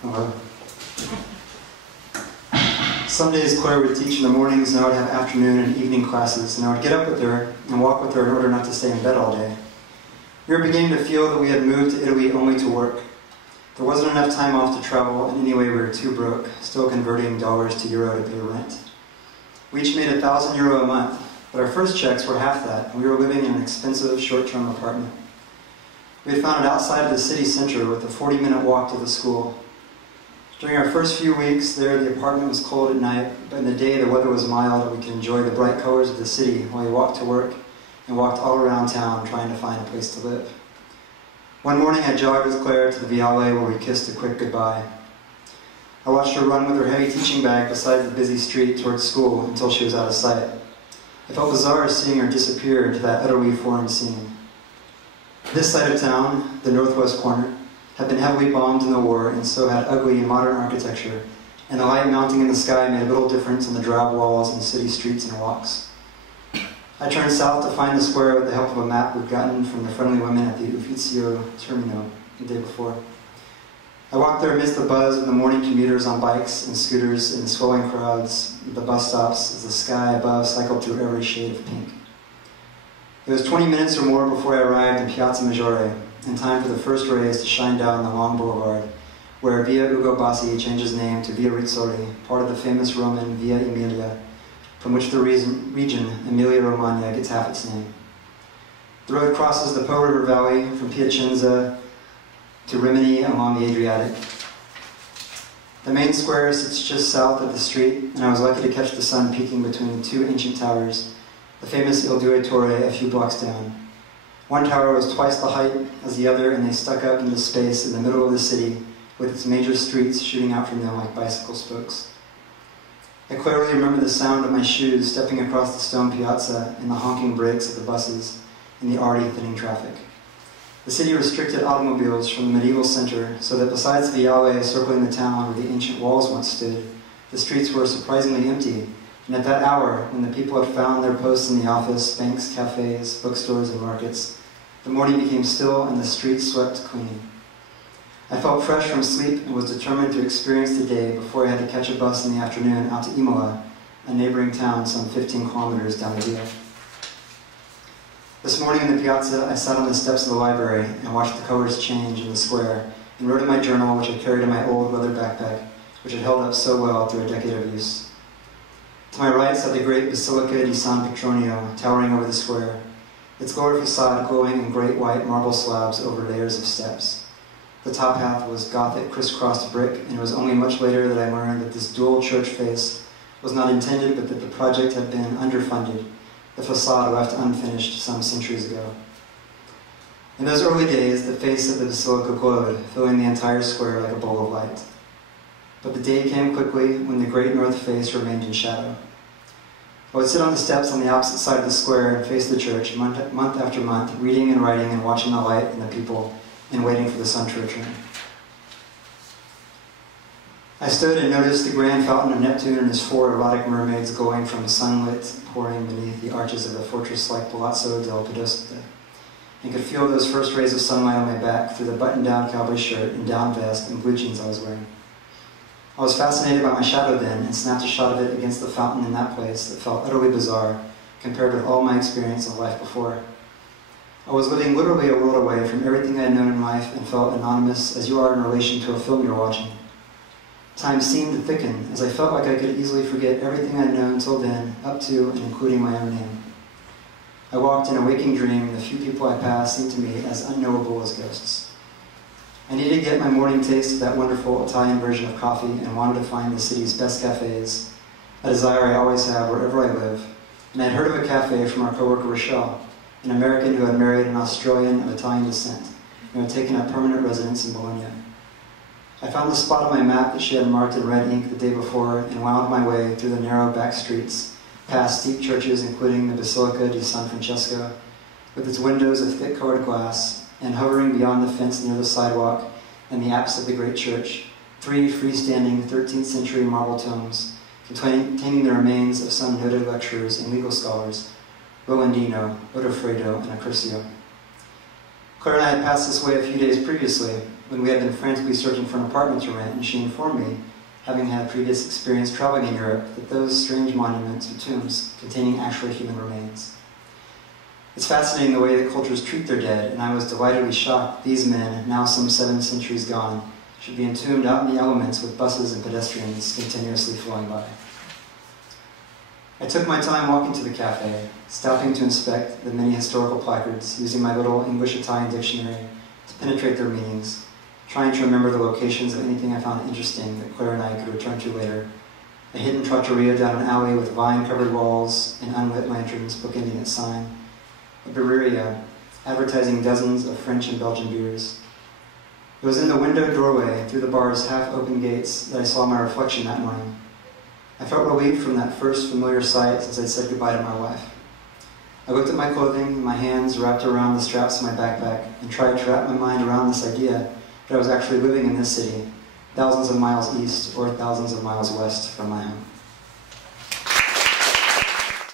Hello. Some days Claire would teach in the mornings, and I would have afternoon and evening classes, and I would get up with her and walk with her in order not to stay in bed all day. We were beginning to feel that we had moved to Italy only to work. There wasn't enough time off to travel, and anyway we were too broke, still converting dollars to euro to pay rent. We each made €1,000 a month, but our first checks were half that, and we were living in an expensive short-term apartment. We had found it outside of the city center with a 40-minute walk to the school. During our first few weeks there, the apartment was cold at night, but in the day the weather was mild and we could enjoy the bright colors of the city while we walked to work and walked all around town trying to find a place to live. One morning I jogged with Claire to the Viale where we kissed a quick goodbye. I watched her run with her heavy teaching bag beside the busy street towards school until she was out of sight. It felt bizarre seeing her disappear into that utterly foreign scene. This side of town, the northwest corner, had been heavily bombed in the war and so had ugly modern architecture, and the light mounting in the sky made little difference on the drab walls and city streets and walks. I turned south to find the square with the help of a map we'd gotten from the friendly women at the Ufficio Termino the day before. I walked there amidst the buzz of the morning commuters on bikes and scooters and the swelling crowds at the bus stops as the sky above cycled through every shade of pink. It was 20 minutes or more before I arrived in Piazza Maggiore, in time for the first rays to shine down the long boulevard, where Via Ugo Bassi changed name to Via Rizzoli, part of the famous Roman Via Emilia, from which the region Emilia-Romagna gets half its name. The road crosses the Po River Valley from Piacenza to Rimini along the Adriatic. The main square sits just south of the street, and I was lucky to catch the sun peeking between the two ancient towers, the famous Il Due Torre a few blocks down. One tower was twice the height as the other, and they stuck up into space in the middle of the city, with its major streets shooting out from them like bicycle spokes. I clearly remember the sound of my shoes stepping across the stone piazza and the honking brakes of the buses in the already thinning traffic. The city restricted automobiles from the medieval center, so that besides the Viale circling the town where the ancient walls once stood, the streets were surprisingly empty, and at that hour, when the people had found their posts in the office, banks, cafes, bookstores, and markets, the morning became still and the streets swept clean. I felt fresh from sleep and was determined to experience the day before I had to catch a bus in the afternoon out to Imola, a neighboring town some 15 kilometers down the via. This morning in the piazza, I sat on the steps of the library and watched the colors change in the square and wrote in my journal, which I carried in my old leather backpack, which had held up so well through a decade of use. To my right sat the great Basilica di San Petronio, towering over the square, its lower facade glowing in great white marble slabs over layers of steps. The top half was Gothic crisscrossed brick, and it was only much later that I learned that this dual church face was not intended, but that the project had been underfunded, the facade left unfinished some centuries ago. In those early days, the face of the basilica glowed, filling the entire square like a bowl of light. But the day came quickly when the great north face remained in shadow. I would sit on the steps on the opposite side of the square and face the church month after month, reading and writing and watching the light and the people and waiting for the sun to return. I stood and noticed the grand fountain of Neptune and his 4 erotic mermaids glowing from sunlit pouring beneath the arches of the fortress-like Palazzo del Podesta, and could feel those first rays of sunlight on my back through the button-down cowboy shirt and down vest and blue jeans I was wearing. I was fascinated by my shadow then and snapped a shot of it against the fountain in that place that felt utterly bizarre compared with all my experience of life before. I was living literally a world away from everything I had known in life and felt anonymous as you are in relation to a film you're watching. Time seemed to thicken as I felt like I could easily forget everything I'd known till then, up to and including my own name. I walked in a waking dream, and the few people I passed seemed to me as unknowable as ghosts. I needed to get my morning taste of that wonderful Italian version of coffee and wanted to find the city's best cafes, a desire I always have wherever I live, and I'd heard of a cafe from our coworker Rochelle, an American who had married an Australian of Italian descent and who had taken up permanent residence in Bologna. I found the spot on my map that she had marked in red ink the day before and wound my way through the narrow back streets, past steep churches including the Basilica di San Francesco, with its windows of thick-colored glass, and hovering beyond the fence near the sidewalk and the apse of the great church, 3 freestanding 13th century marble tombs containing the remains of some noted lecturers and legal scholars, Rolandino, Odofredo, and Accurcio. Claire and I had passed this way a few days previously, when we had been frantically searching for an apartment to rent, and she informed me, having had previous experience traveling in Europe, that those strange monuments or tombs containing actual human remains. It's fascinating the way that cultures treat their dead, and I was delightedly shocked these men, now some 7 centuries gone, should be entombed out in the elements with buses and pedestrians continuously flowing by. I took my time walking to the cafe, stopping to inspect the many historical placards, using my little English-Italian dictionary to penetrate their meanings, trying to remember the locations of anything I found interesting that Claire and I could return to later. A hidden trattoria down an alley with vine-covered walls and unlit lanterns bookending its sign. A birreria, advertising dozens of French and Belgian beers. It was in the windowed doorway, through the bar's half-open gates, that I saw my reflection that morning. I felt relieved from that first familiar sight as I said goodbye to my wife. I looked at my clothing, my hands wrapped around the straps of my backpack, and tried to wrap my mind around this idea that I was actually living in this city, thousands of miles east or thousands of miles west from my home.